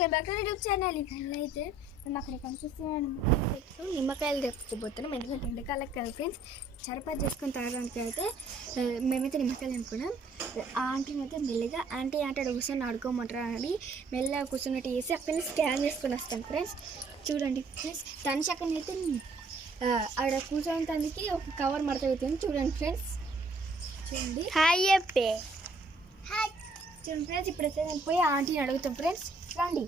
YouTube channel అయితే మేము అక్కడ కనిపిస్తున్నాను నిమ్మకాయలు తెచ్చుకోబోతున్నాం. ఎందుకంటే ఎండకాలకు కదా ఫ్రెండ్స్ చరపాటు చేసుకొని తాగడానికి అయితే మేమైతే నిమ్మకాయలు అనుకున్నాం. ఆ ఆంటీని అయితే మెల్లిగా ఆంటీ అక్కడ కూర్చొని ఆడుకోమంటారా అని మెల్లగా కూర్చున్నట్టు చేసి అక్కడనే స్కాన్ చేసుకొని వస్తాం ఫ్రెండ్స్. చూడండి ఫ్రెండ్స్ తనిష్ అక్కడనైతే ఆడ కూర్చొని తనకి ఒక కవర్ మడత అవుతుంది. చూడండి ఫ్రెండ్స్ చూడండి. హాయ్ చెప్పే. హాయ్ చూడండి ఫ్రెండ్స్. ఇప్పుడైతే నేను పోయి ఆంటీని అడుగుతాం ఫ్రెండ్స్. రండి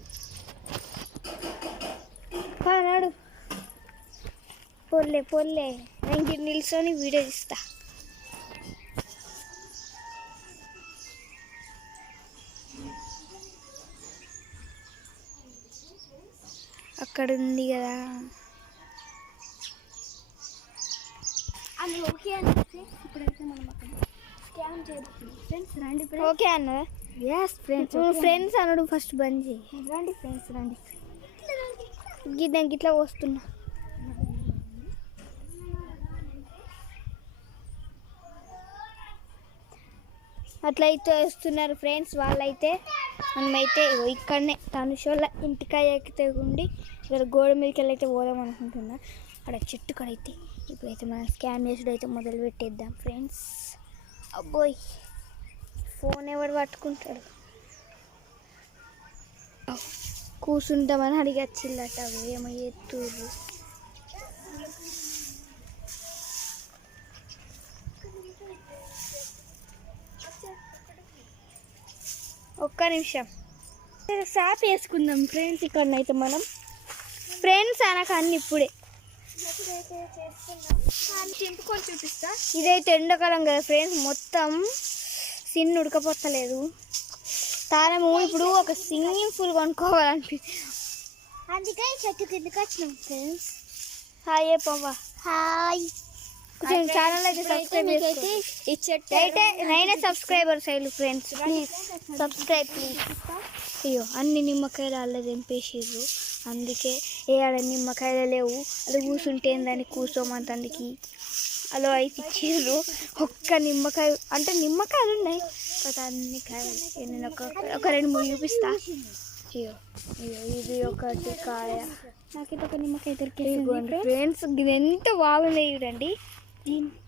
నాడు పొల్లే పొల్లే నేను నిల్చొని వీడియో తీస్తా. అక్కడ ఉంది కదా అది ఓకే అని ఇప్పుడైతే మనం అక్కడ స్కాన్ చేస్తాం ఫ్రెండ్స్. రండి ఫ్రెండ్స్. ఓకే అన్న. Yes friends. ఫ్రెండ్స్ అనడు ఫస్ట్ బంద్ చేయి. రండి ఫ్రెండ్స్ రండి. దానికి ఇట్లా వస్తున్నా. అట్లయితే వస్తున్నారు ఫ్రెండ్స్ వాళ్ళైతే. మనమైతే ఇక్కడనే తనుషోళ్ళ ఇంటికాయ ఎక్కితే ఉండి ఇక్కడ గోడ మీదకి వెళ్ళైతే పోదాం అనుకుంటున్నా. అక్కడ చెట్టు కడైతే ఇప్పుడైతే మనం స్కాన్ చేసుడు అయితే మొదలు పెట్టేద్దాం ఫ్రెండ్స్. అబ్బోయ్ ఫోన్ ఎవడు పట్టుకుంటాడు. కూర్చుంటామని అడిగచ్చిల్లట ఏమో ఎత్తుర్రు. ఒక్క నిమిషం సాప్ వేసుకుందాం ఫ్రెండ్స్. ఇక్కడనైతే మనం ఫ్రెండ్స్ అనక అన్ని ఇప్పుడే చింపుకొని చూపిస్తా. ఇదైతే ఎండాకాలం కదా ఫ్రెండ్స్, మొత్తం సిన్ను ఉడకపోతలేదు. తానము ఇప్పుడు ఒక స్విమ్మింగ్ పూల్ కొనుక్కోవాలనిపిస్తుంది. అందుకే చెట్టు కిందకి వచ్చినాం ఫ్రెండ్స్. హాయ్ పవ్వా. హాయ్. కొంచెం ఛానల్ అయితే సబ్స్క్రైబ్ అయితే ఈ చెట్టు అయితే నైనా సబ్స్క్రైబర్స్ అయ్యారు ఫ్రెండ్స్. Please subscribe please. అయ్యో అన్ని నిమ్మకాయలు అలా తెంపేసిర్రు. అందుకే ఏ ఆడ నిమ్మకాయలు లేవు. అది కూర్చుంటే దాన్ని కూర్చోమంతందుకి అలా అయితే ఇచ్చిర్రు. ఒక్క నిమ్మకాయ అంటే నిమ్మకాయలు ఉన్నాయి కదా అన్ని కాయలు. నేను ఒక రెండు మూడు చూపిస్తా. అయ్యో అయ్యో ఇది ఒకటి కాయ. నాకైతే ఒక నిమ్మకాయ దొరికింది ఫ్రెండ్స్. ఇది ఎంత బాగున్నాయి చూడండి.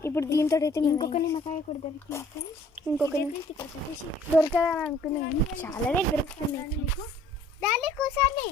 ఇప్పుడు దీంతో అయితే ఇంకొక నిమ్మకాయ కూడా దొరికింది. ఇంకొక దొరకదని అనుకున్నాను. చాలానే దొరుకుతున్నాయి. దాన్ని కూర్చొని